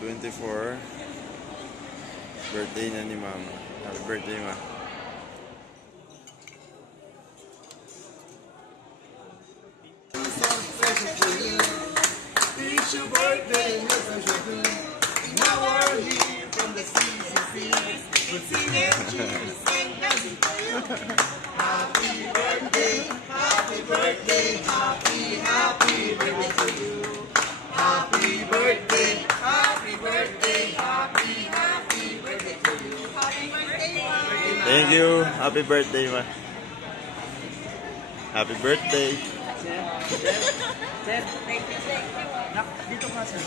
24. Birthday na ni Mama. Happy birthday, Ma. It's your birthday, now we're here from the CCC. We're singing cheers and dancing for you. Happy birthday, happy birthday, happy birthday to you. Happy birthday, happy birthday, happy birthday to you. Happy birthday, Ma. Thank you. Happy birthday, Ma. Happy birthday. Sir, thank you. Dito ka, sir.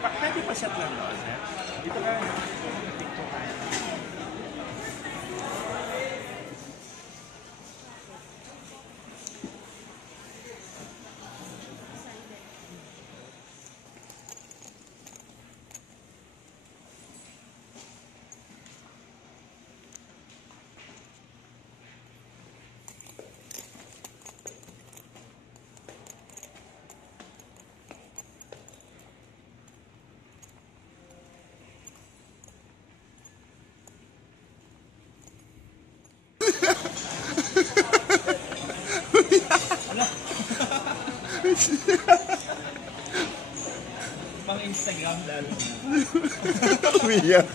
Pwede pa shot lang, no, sir? Dito ka. Pang Instagram lalo na. Umiyak.